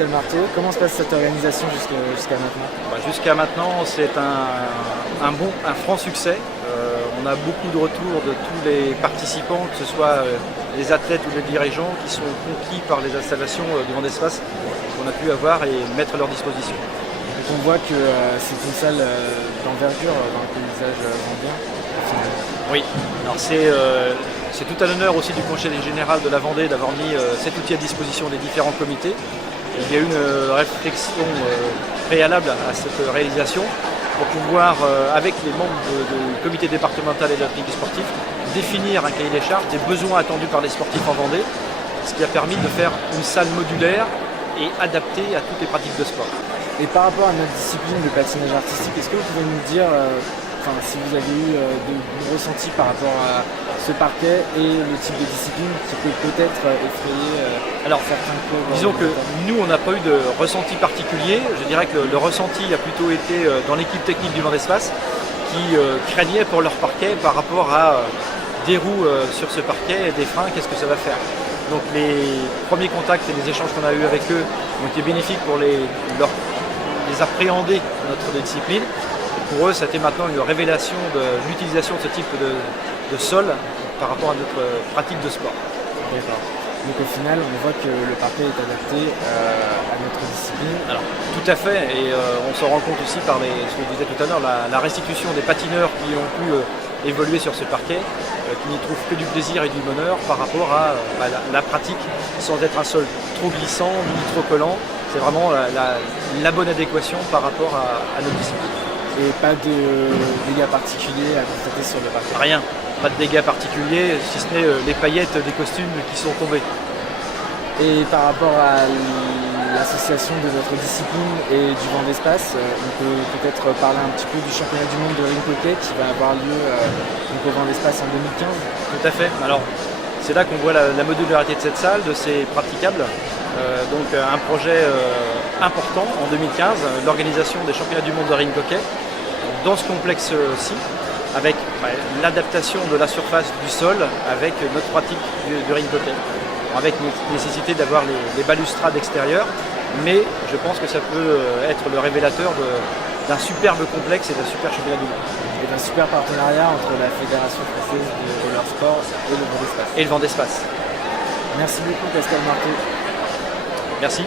Pascal Marteau. Comment se passe cette organisation jusqu'à maintenant? Jusqu'à maintenant, c'est un franc succès. On a beaucoup de retours de tous les participants, que ce soit les athlètes ou les dirigeants, qui sont conquis par les installations du Vendée Space qu'on a pu avoir et mettre à leur disposition. Donc on voit que c'est une salle d'envergure dans le paysage vendéen. Oui, alors c'est tout à l'honneur aussi du Conseil général de la Vendée d'avoir mis cet outil à disposition des différents comités. Il y a eu une réflexion préalable à cette réalisation pour pouvoir, avec les membres du comité départemental et de l'athlète sportif, définir un cahier des charges des besoins attendus par les sportifs en Vendée, ce qui a permis de faire une salle modulaire et adaptée à toutes les pratiques de sport. Et par rapport à notre discipline de patinage artistique, est-ce que vous pouvez nous dire si vous avez eu de ressentis par rapport à ce parquet et le type de discipline qui peut peut-être effrayer certains clubs? Disons que nous, on n'a pas eu de ressenti particulier. Je dirais que le ressenti a plutôt été dans l'équipe technique du Vendée Space qui craignait pour leur parquet par rapport à des roues sur ce parquet et des freins, qu'est-ce que ça va faire. Donc les premiers contacts et les échanges qu'on a eus avec eux ont été bénéfiques pour les appréhender notre discipline. Pour eux, c'était maintenant une révélation de l'utilisation de ce type de sol par rapport à notre pratique de sport. D'accord. Donc au final, on voit que le parquet est adapté à notre discipline. Alors, tout à fait, et on se rend compte aussi par ce que je disais tout à l'heure, la restitution des patineurs qui ont pu évoluer sur ce parquet, qui n'y trouvent que du plaisir et du bonheur par rapport à la pratique, sans être un sol trop glissant ni trop collant. C'est vraiment la bonne adéquation par rapport à notre discipline. Et pas de dégâts particuliers à constater sur le parquet? Rien, pas de dégâts particuliers, si ce n'est les paillettes des costumes qui sont tombées. Et par rapport à l'association de votre discipline et du Vendée Space, on peut peut-être parler un petit peu du championnat du monde de rink hockey qui va avoir lieu au Vendée Space en 2015. Tout à fait. Alors, c'est là qu'on voit la modularité de cette salle, de ses praticables. Donc un projet important en 2015, l'organisation des championnats du monde de rink hockey dans ce complexe-ci, avec l'adaptation de la surface du sol avec notre pratique du rink hockey, avec nécessité d'avoir les balustrades extérieures, mais je pense que ça peut être le révélateur d'un superbe complexe et d'un super championnat du monde. Et d'un super partenariat entre la Fédération française de roller sport et le Vendée Space. Et le Vendée Space. Merci beaucoup Pascal Marteau. Merci.